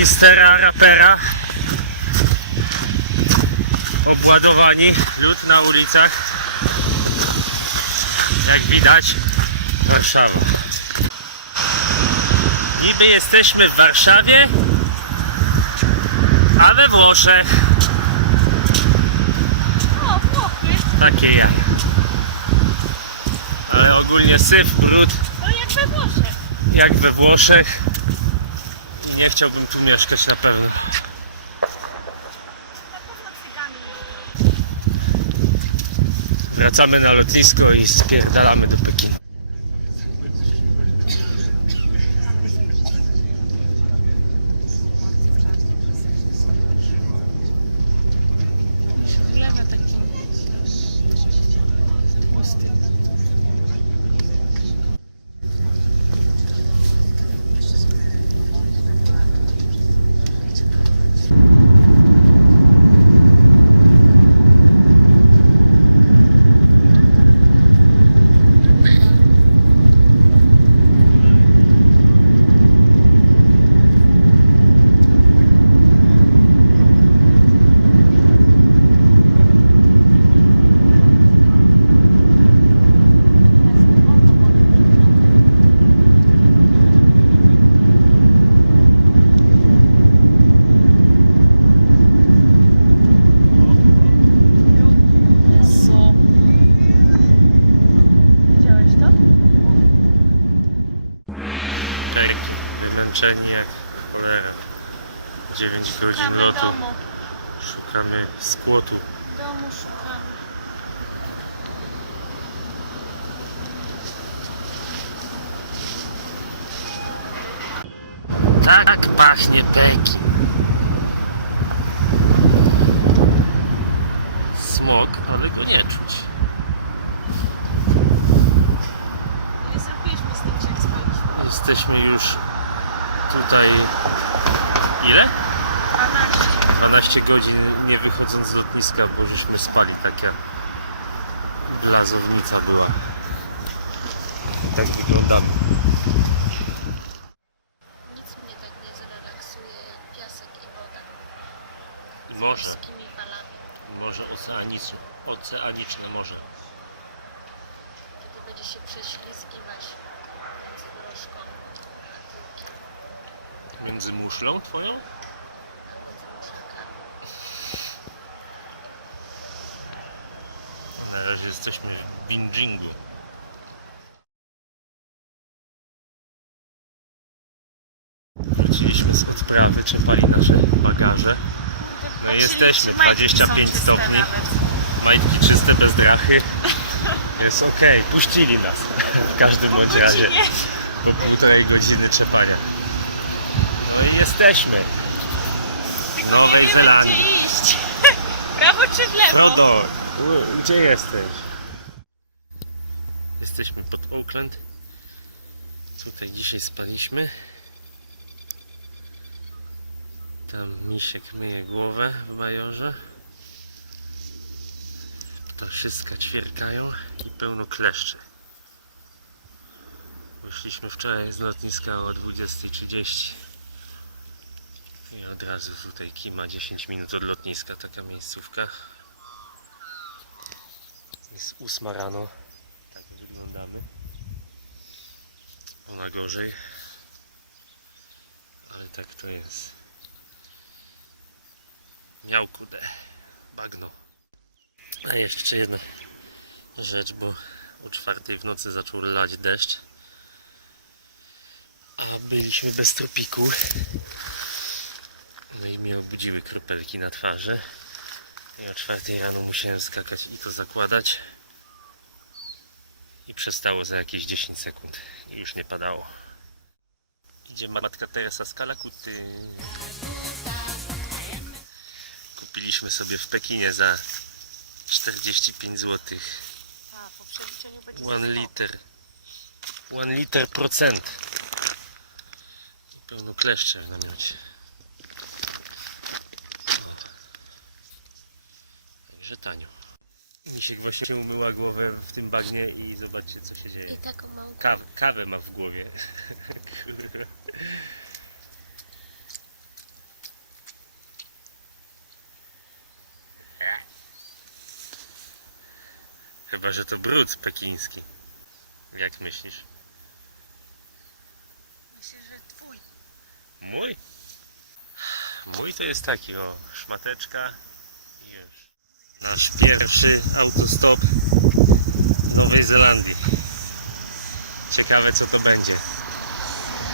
mistera rapera. Obładowani, lud na ulicach. Jak widać, Warszawa. Niby jesteśmy w Warszawie, a we Włoszech. O, Włochy. Takie ja. Ale ogólnie syf, brud, To jak we Włoszech. jak we Włoszech. Nie chciałbym tu mieszkać na pewno. Wracamy na lotnisko i spierdalamy do Pekinu. Smog, ale go nie czuć. Nie zrobiliśmy zdjęcia jak. Jesteśmy już tutaj. Ile? 12. 12 godzin nie wychodząc z lotniska, bo żeśmy spali tak jak blazownica była. Tak wyglądamy. Nic mnie tak nie zrelaksuje jak piasek i woda. I Z morze, morskimi falami. morze oceaniczne, oceaniczne morze. Kiedy będzie się prześlizgiwać groszką na tyłkiem. Między muszlą twoją? między muszakami. Na razie jesteśmy w Binjingu. Wróciliśmy z odprawy, czepali nasze bagaże. No i jesteśmy, 25 stopni. Majtki czyste bez drachy. Jest ok, puścili nas w każdym bądź razie. Po półtorej godziny czepania. No i jesteśmy. Tylko Nowej nie wiemy Zelandii. gdzie iść. Prawo czy w lewo? Frodo, u- gdzie jesteś? Jesteśmy pod Oakland. Tutaj dzisiaj spaliśmy. Tam misiek myje głowę w bajorze. Ptaszyska ćwierkają i pełno kleszczy. Wyszliśmy wczoraj z lotniska o 20.30. I od razu tutaj Kima 10 minut od lotniska, taka miejscówka. Jest ósma rano. Tak wyglądamy. Ona gorzej. Ale tak to jest. Miał kudę. Bagno. A jeszcze jedna rzecz, bo o czwartej w nocy zaczął lać deszcz. A byliśmy bez tropiku. No i mnie obudziły kropelki na twarzy. I o czwartej rano musiałem skakać i to zakładać. I przestało za jakieś 10 sekund. I już nie padało. Idzie matka Teresa z Kalakuty. Kupiliśmy sobie w Pekinie za 45 zł. A, po przeliczeniu będzie 1 liter. 1 liter procent. Pełno kleszcze w namiocie. Także tanio. Misiek właśnie umyła głowę w tym bagnie i zobaczcie co się dzieje. I taką małą Kaw, kawę ma w głowie. Może to brud pekiński. Jak myślisz? Myślę, że twój. Mój? Mój to jest taki, o, szmateczka i już. Nasz pierwszy autostop w Nowej Zelandii. Ciekawe co to będzie.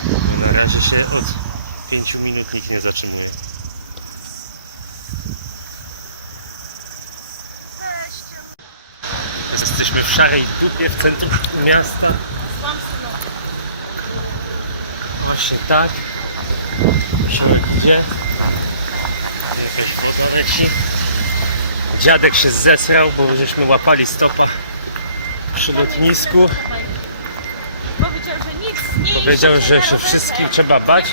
Bo na razie się od 5 minut nikt nie zatrzymuje. Jesteśmy w szarej dupie w centrum miasta. Właśnie tak. Siłek idzie. Jakaś woda leci. Dziadek się zesrał, bo żeśmy łapali stopa przy lotnisku. Powiedział, że nic nie Powiedział, że się wszystkich trzeba bać.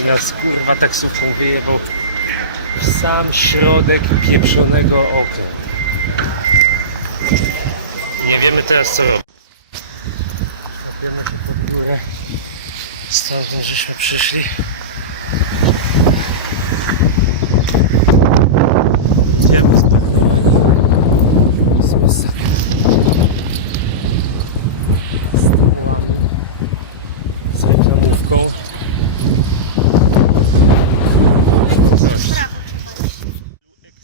I nas kurwa taksówką wyjebał w sam środek pieprzonego okna. Nie wiemy teraz co robić. Bierzemy się pod górę. Stamtąd żeśmy przyszli. Idziemy spokojnie. Jest masakra. Z reklamówką.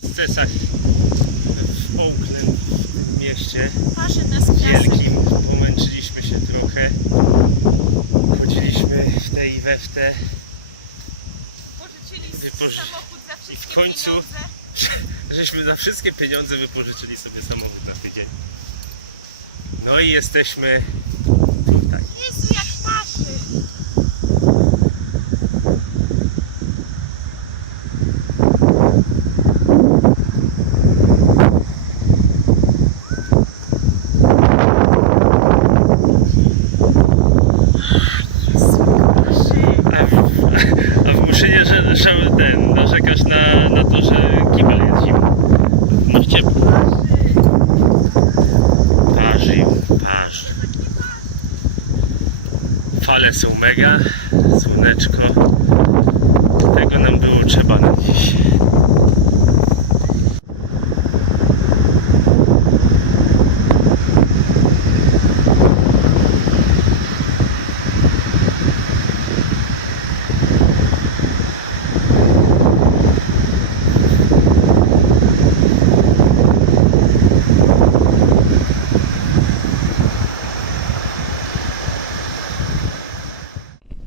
W ekscesach w Oakland w mieście Parzy nas piasek. wielkim pomęczyliśmy się trochę. Chodziliśmy w te i we w te. Pożyczyli Wypoży- samochód za wszystkie końcu- pieniądze. Żeśmy za wszystkie pieniądze wypożyczyli sobie samochód na tydzień. No i jesteśmy tutaj. Jezu, jak parzy. A w, a w Muszynie że, że ten, narzekasz na, na to, że kibel jest zimny. No ciepło. Parzy, parzy. Fale są mega, słoneczko. Tego nam było trzeba na dziś.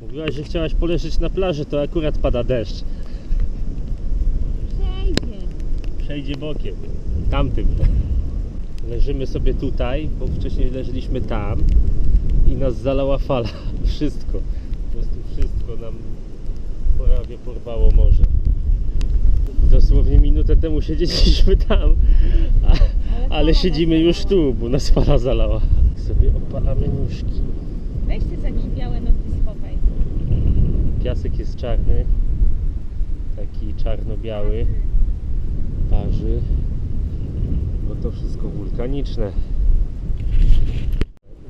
Mówiłaś, że chciałaś poleżeć na plaży, to akurat pada deszcz. Przejdzie. Przejdzie bokiem. Tamtym. Leżymy sobie tutaj, bo wcześniej leżeliśmy tam i nas zalała fala. Wszystko. Po prostu wszystko nam prawie porwało morze. Dosłownie minutę temu siedzieliśmy tam, a, ale siedzimy już tu, bo nas fala zalała. Sobie opalamy nóżki. Weź te jakieś białe notki schowaj. Piasek jest czarny, taki czarno-biały, parzy, bo to wszystko wulkaniczne.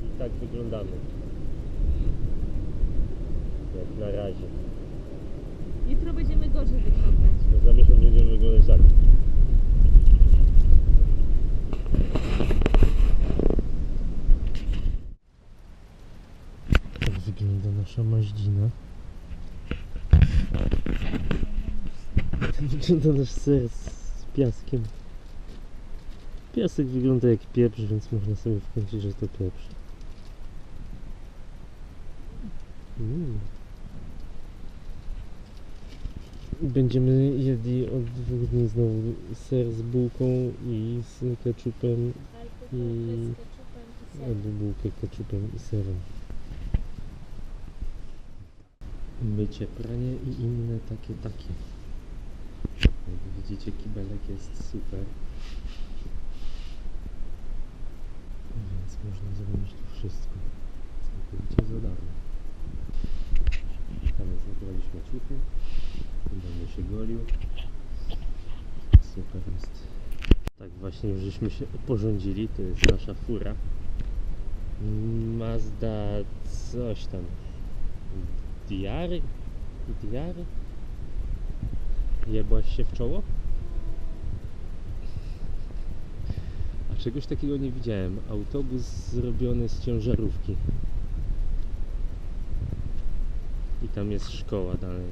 I tak wyglądamy. Jak na razie. Jutro będziemy gorzej wyglądać. No za miesiąc będziemy wyglądać tak. Tak wygląda nasza maździna. Wygląda nasz ser z piaskiem. Piasek wygląda jak pieprz, więc można sobie wkręcić, że to pieprz. Mm. Będziemy jedli od dwóch dni znowu ser z bułką i z ketchupem, I- albo bułkę ketchupem i serem. Mycie, pranie i inne takie takie. Jak widzicie kibelek jest super. Więc można zrobić tu wszystko. Całkowicie za darmo. Tam jest zabraliśmy ciuchy. Będę się golił. Super jest. Tak właśnie już żeśmy się porządzili. To jest nasza fura. Mazda coś tam. Diary? Diary? Jebłaś się w czoło? A Czegoś takiego nie widziałem. Autobus zrobiony z ciężarówki. I tam jest szkoła dalej.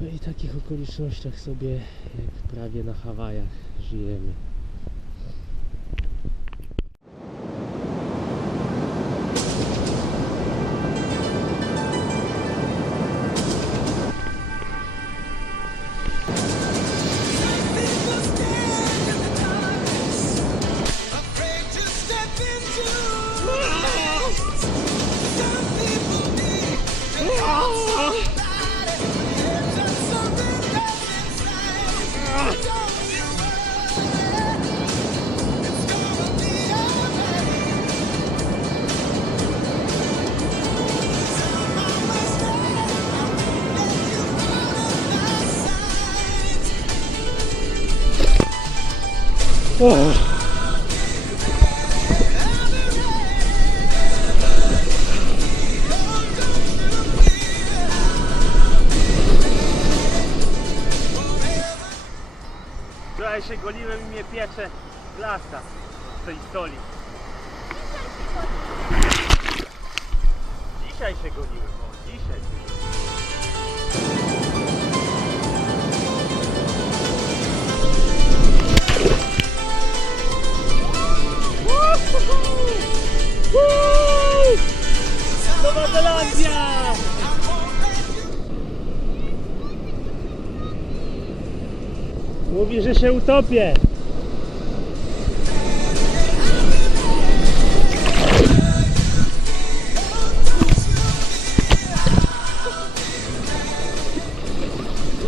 No i w takich okolicznościach sobie, jak prawie na Hawajach, żyjemy. Wczoraj się goliłem i mnie piecze glasa z tej soli. Dzisiaj się goliłem, dzisiaj. Nowa Zelandia! Mówi, że się utopię.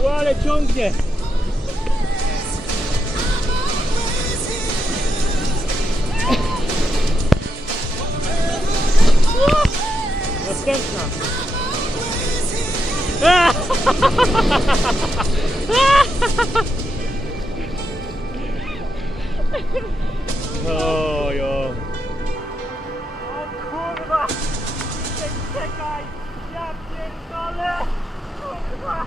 O, ale ciągnie. Następna. Ojo. O kurwa! Czekaj! Ja pierdolę! Kurwa!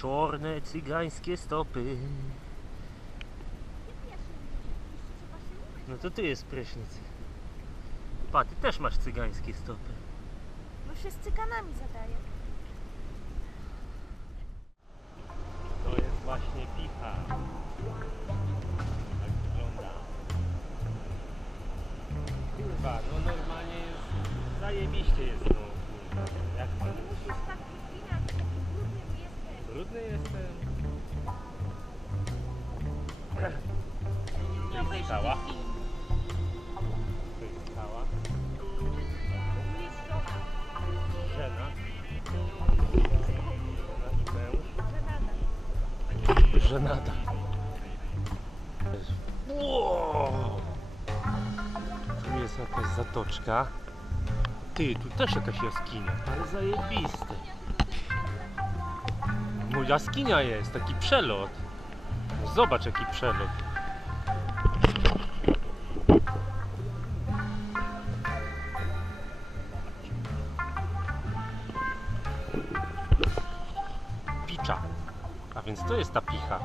Czarne cygańskie stopy. No to tu jest prysznic. Pa, ty też masz cygańskie stopy. No się z cyganami zadaje. To jest właśnie picha. Tak wygląda. Kurwa, no normalnie jest, zajebiście jest, no. Jak to Brudny jestem. Nie obejrzyj skała? ten film. Żona. Żena. Żena i męż. Żenada. Wow. Tu jest jakaś zatoczka. Ty, tu też jakaś jaskinia. Ale zajebiste. Jaskinia jest, taki przelot. Zobacz jaki przelot. Picza. A więc to jest ta picha.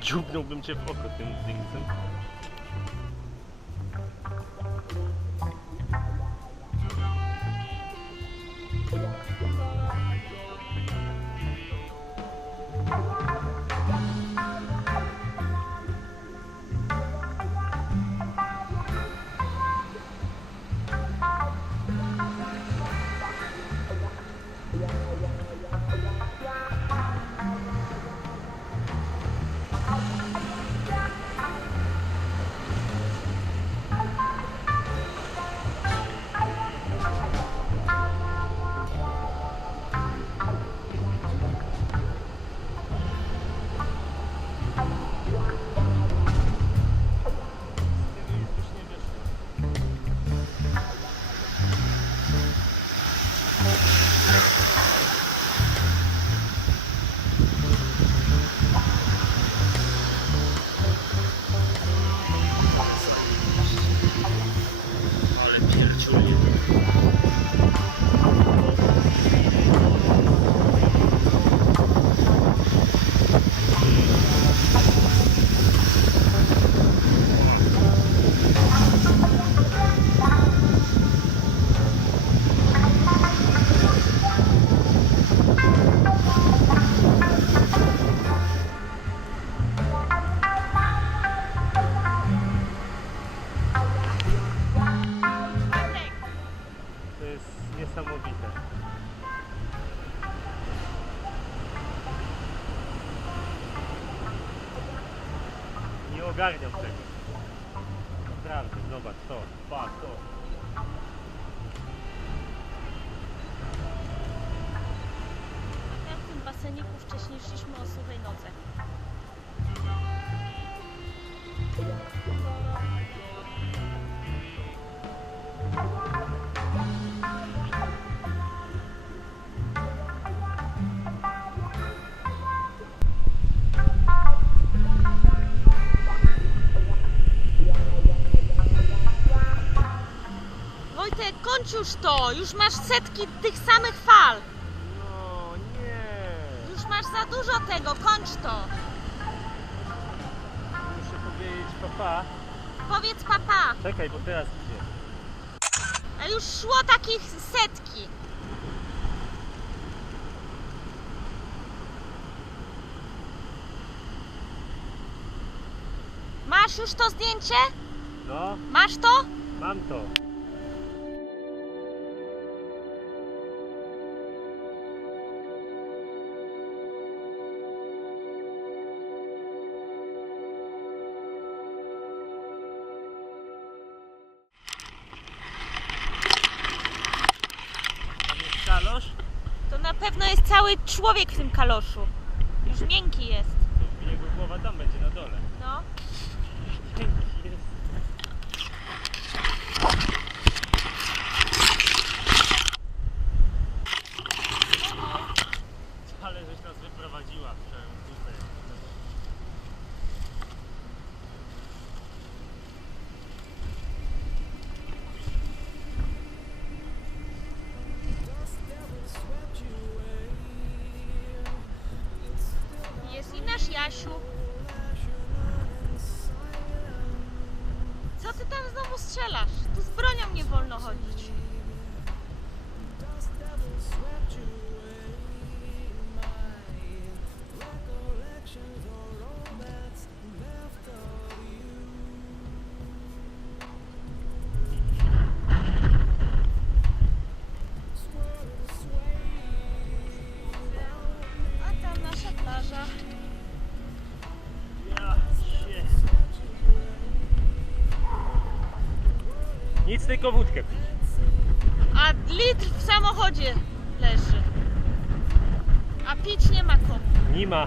Dziubnąłbym cię w oko tym dingcem. Nie ogarniam Wojtek, kończ już to! Już masz setki tych samych fal! No nie. Już masz za dużo tego, kończ to! Muszę powiedzieć papa. Powiedz papa, Czekaj, bo teraz gdzie? a już szło takich setki. Masz już to zdjęcie? No, Masz to? mam to. Pewno jest cały człowiek w tym kaloszu. Już miękki jest. To jego głowa tam będzie na dole. No. Strzelasz? Tu z bronią nie wolno chodzić. Nic tylko wódkę pić. A litr w samochodzie leży. A pić nie ma komu. Nie ma.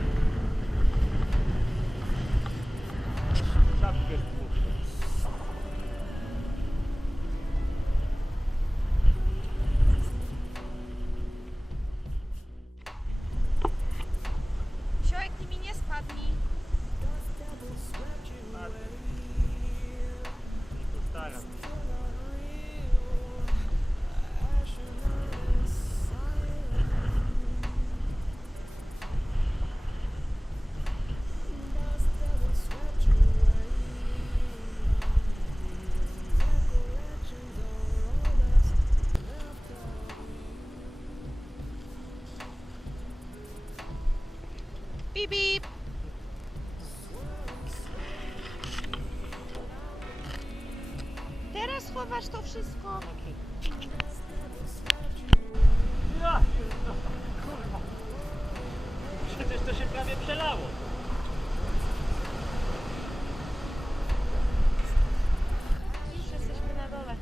Bip, bip. Teraz chowasz to wszystko. Ja kurwa. Przecież to się prawie przelało. Już jesteśmy na dole.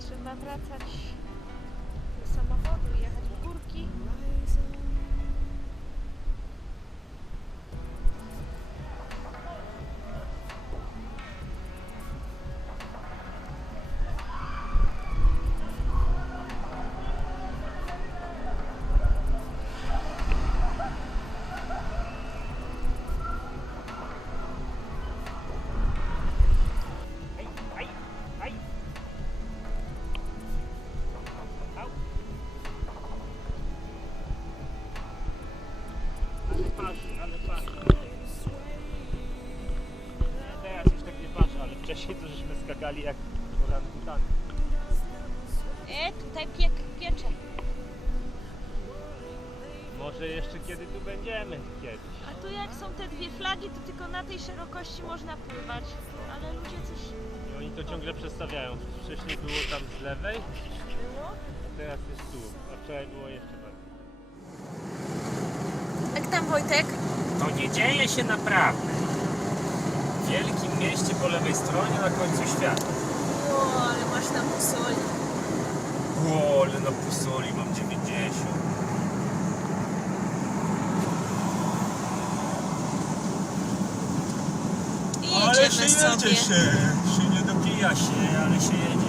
Trzeba wracać skakali jak orangutany. E, tutaj piek, piecze. Może że jeszcze kiedy tu będziemy kiedyś. A tu jak są te dwie flagi, to tylko na tej szerokości można pływać. Ale ludzie coś I oni to ciągle przestawiają. Wcześniej było tam z lewej, było. a teraz jest tu. A wczoraj było jeszcze bardziej. Jak tam Wojtek? To nie dzieje się naprawdę. Wielkim mieście po lewej stronie na końcu świata. O, ale masz tam soli. O, ale na pusoli mam 90. I Ale się sobie. jedzie się. Się nie dopija się, ale się jedzie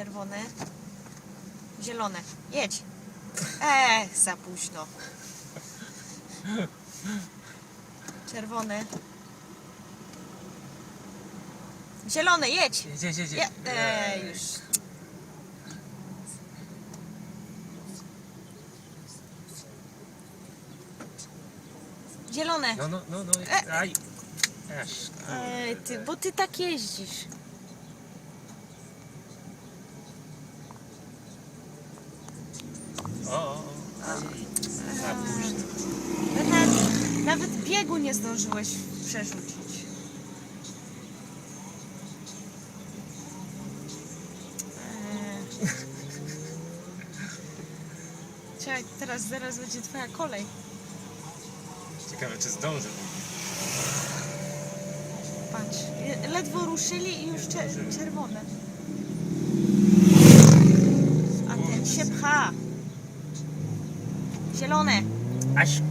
Czerwone. Zielone. Jedź. Eee, za późno. Czerwone. Zielone, jedź. Jedzie, jedzie. Je, eee, już. Zielone. No, no, no, no. E. Aj. Aż. Ej, ty, bo ty tak jeździsz. O, o, o. Za późno. Nawet, nawet biegu nie zdążyłeś przerzucić. Eee. Czekaj, teraz zaraz będzie twoja kolej. Ciekawe, czy zdążę. Patrz, je- ledwo ruszyli i już cze- czerwone. A ten się pcha. Zielone. Zdążyłem.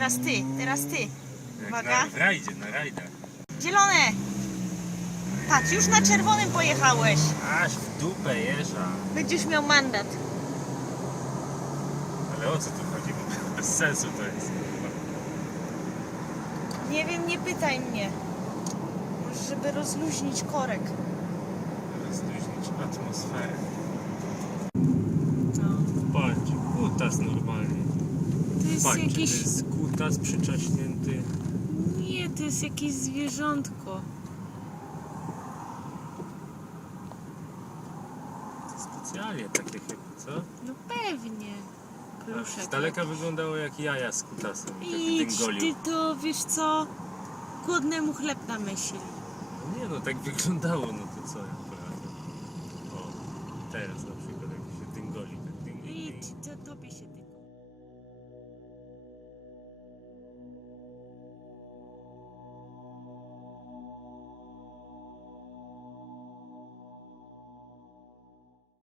Teraz ty, teraz ty. Jak Uwaga. Na, rajdzie, na rajdach. Zielone! Patrz, już na czerwonym pojechałeś. Aż w dupę jeża. Będziesz miał mandat. Ale o co tu chodzi? Bo Bez sensu to jest. Nie wiem, nie pytaj mnie. Może, żeby rozluźnić korek. Rozluźnić atmosferę. No. Patrz, kutas normalnie. To jest Patrz, jakieś... to jest kutas przyczaśnięty. Nie, to jest jakieś zwierzątko. Specjalnie takie chyba, co? No pewnie. Pluszek. Z daleka wyglądało jak jaja z kutasem. i Idź, ty to, wiesz co? Głodnemu chleb na myśli. Nie no, tak wyglądało, no to co jak